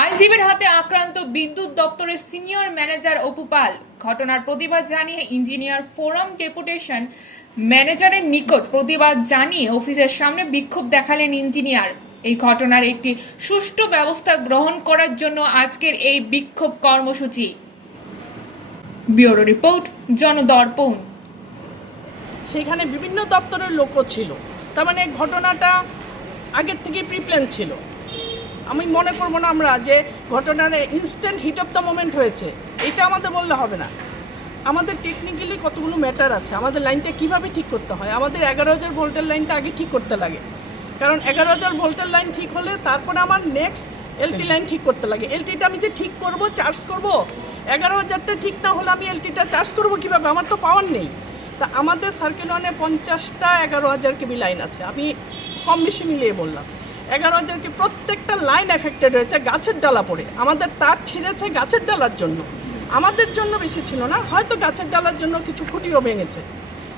আইনজীবীর হাতে আক্রান্ত বিদ্যুৎ দপ্তরের সিনিয়র ম্যানেজার অপু পাল ঘটনার প্রতিবাদ জানিয়ে ইঞ্জিনিয়ার ফোরাম ডেপুটেশন ম্যানেজারের নিকট প্রতিবাদ জানিয়ে অফিসের সামনে বিক্ষোভ দেখালেন ইঞ্জিনিয়ার এই ঘটনার একটি সুষ্ঠু ব্যবস্থা গ্রহণ করার জন্য আজকের এই বিক্ষোভ কর্মসূচি ব্যুরো রিপোর্ট জনদর্পণ সেখানে বিভিন্ন দপ্তরের লোকও ছিল তার মানে ঘটনাটা আগের থেকে প্রিপ্ল্যান ছিল আমি মনে করবো না আমরা যে ঘটনার instant heat of the moment হয়েছে এটা আমাদের বললে হবে না আমাদের টেকনিক্যালি কতগুলো ম্যাটার আছে আমাদের লাইনটা কিভাবে ঠিক করতে হয় আমাদের এগারো হাজার ভোল্টের লাইনটা আগে ঠিক করতে লাগে কারণ এগারো হাজার ভোল্টের লাইন ঠিক হলে তারপরে আমার নেক্সট এলটি লাইন ঠিক করতে লাগে এলটিটা আমি যে ঠিক করব চার্জ করব এগারো হাজারটা ঠিক না হলে আমি এলটিটা চার্জ করব কিভাবে আমার তো পাওয়ার নেই তা আমাদের সার্কেল ওয়ানে পঞ্চাশটা এগারো হাজার কেবি লাইন আছে আমি কম বেশি মিলিয়ে বললাম এগারো কি প্রত্যেকটা লাইন এফেক্টেড হয়েছে গাছের ডালা পড়ে আমাদের তার ছিঁড়েছে গাছের ডালার জন্য আমাদের জন্য বেশি ছিল না হয়তো গাছের ডালার জন্য কিছু খুঁটিও ভেঙেছে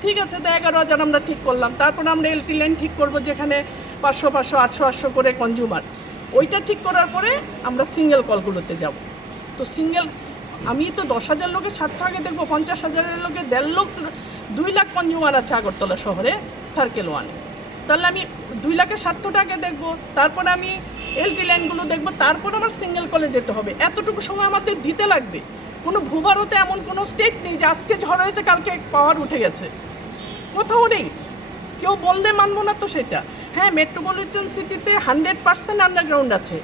ঠিক আছে তো এগারো হাজার আমরা ঠিক করলাম তারপর আমরা এলটি লাইন ঠিক করব যেখানে পাঁচশো পাঁচশো আটশো আটশো করে কনজিউমার ওইটা ঠিক করার পরে আমরা সিঙ্গেল কলগুলোতে যাব তো সিঙ্গেল আমি তো দশ হাজার লোকের স্বার্থ আগে দেখবো পঞ্চাশ হাজারের লোকে দেড় লোক দুই লাখ কনজিউমার আছে আগরতলা শহরে সার্কেল ওয়ানে তাহলে আমি দুই লাখের সাতশো আগে দেখবো তারপরে আমি এলটি লাইনগুলো দেখবো তারপর আমার সিঙ্গেল কলে যেতে হবে এতটুকু সময় আমাদের দিতে লাগবে কোনো ভূভারতে এমন কোনো স্টেট নেই যে আজকে ঝড় হয়েছে কালকে পাওয়ার উঠে গেছে কোথাও নেই কেউ বললে মানবো না তো সেটা হ্যাঁ মেট্রোপলিটন সিটিতে হান্ড্রেড পার্সেন্ট আন্ডারগ্রাউন্ড আছে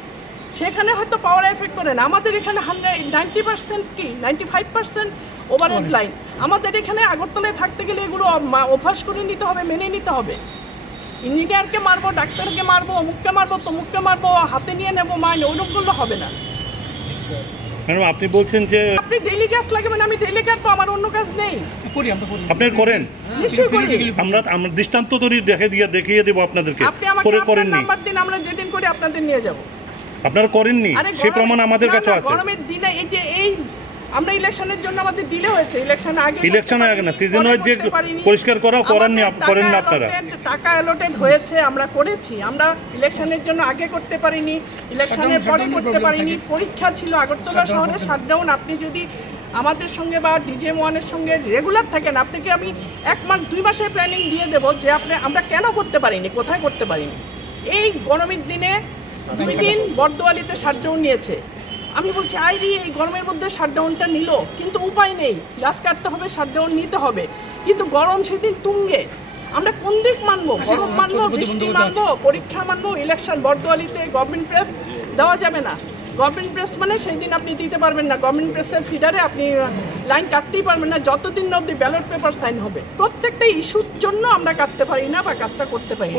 সেখানে হয়তো পাওয়ার এফেক্ট করে না আমাদের এখানে হান্ড্রেড নাইনটি পার্সেন্ট কি ninety five percent overhead line আমাদের এখানে আগরতলায় থাকতে গেলে এগুলো অভ্যাস করে নিতে হবে মেনে নিতে হবে ইঞ্জিনিয়ারকে মারবো ডাক্তারকে মারবো অমুককে মারবো তমুককে মারবো হাতে নিয়ে নেবো মাইন ওইরকম করলে হবে না ম্যাডাম আপনি বলছেন যে আপনি ডেইলি গ্যাস লাগে মানে আমি ডেইলি কাটবো আমার অন্য কাজ নেই করি আমরা করি আপনি করেন নিশ্চয়ই করি আমরা আমরা দৃষ্টান্ত তৈরি দেখে দিয়ে দেখিয়ে দেব আপনাদেরকে করে করেন নি নাম্বার দিন আমরা যেদিন করি আপনাদের নিয়ে যাব আপনারা করেননি সেই প্রমাণ আমাদের কাছে আছে গরমের দিনে এই যে এই আমরা ইলেকশনের জন্য আমাদের দিলে হয়েছে ইলেকশন আগে ইলেকশনের আগে না সিজন ওয়াইজ যে পরিষ্কার করা করেননি করেন না আপনারা টাকা অ্যালোটেড হয়েছে আমরা করেছি আমরা ইলেকশনের জন্য আগে করতে পারিনি ইলেকশনের পরে করতে পারিনি পরীক্ষা ছিল আগরতলা শহরে শাটডাউন আপনি যদি আমাদের সঙ্গে বা ডিজে ওয়ানের সঙ্গে রেগুলার থাকেন আপনাকে আমি এক মাস দুই মাসের প্ল্যানিং দিয়ে দেবো যে আপনি আমরা কেন করতে পারিনি কোথায় করতে পারিনি এই গরমের দিনে দুই দিন বর্দোয়ালিতে শাটডাউন নিয়েছে আমি বলছি আইরি এই গরমের মধ্যে শাটডাউনটা নিল কিন্তু উপায় নেই গাছ কাটতে হবে শাটডাউন নিতে হবে কিন্তু গরম সেদিন তুঙ্গে আমরা কোন দিক মানবো গরম মানবো বৃষ্টি মানবো পরীক্ষা মানবো ইলেকশন বর্দোয়ালিতে গভর্নমেন্ট প্রেস দেওয়া যাবে না গভর্নমেন্ট প্রেস মানে সেই দিন আপনি দিতে পারবেন না গভর্নমেন্ট প্রেসের ফিডারে আপনি লাইন কাটতেই পারবেন না যতদিন না অব্দি ব্যালট পেপার সাইন হবে প্রত্যেকটা ইস্যুর জন্য আমরা কাটতে পারি না বা কাজটা করতে পারি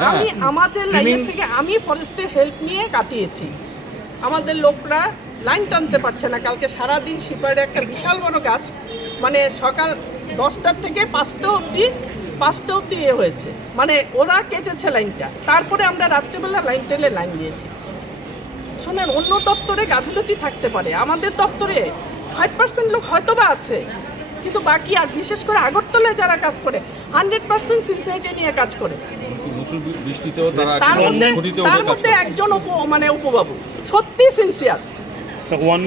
হ্যাঁ, হ্যাঁ। আমি আমাদের লাইন থেকে আমি ফরেস্টের হেল্প নিয়ে কাটিয়েছি আমাদের লোকরা লাইন টানতে পারছে না কালকে সারাদিন শিপারে একটা বিশাল বড় গাছ মানে সকাল দশটার থেকে পাঁচটা অবধি পাঁচটা অবধি এ হয়েছে মানে ওরা কেটেছে লাইনটা তারপরে আমরা রাত্রেবেলা লাইন টেলে লাইন দিয়েছি শোনেন অন্য দপ্তরে গাফিলতি থাকতে পারে আমাদের দপ্তরে ফাইভ পার্সেন্ট লোক হয়তো বা আছে কিন্তু বাকি আর বিশেষ করে আগরতলায় যারা কাজ করে হান্ড্রেড পার্সেন্ট সিনসাইটি নিয়ে কাজ করে তার মধ্যে একজন মানে উপবাবু সত্যি সিনসিয়ার The one man.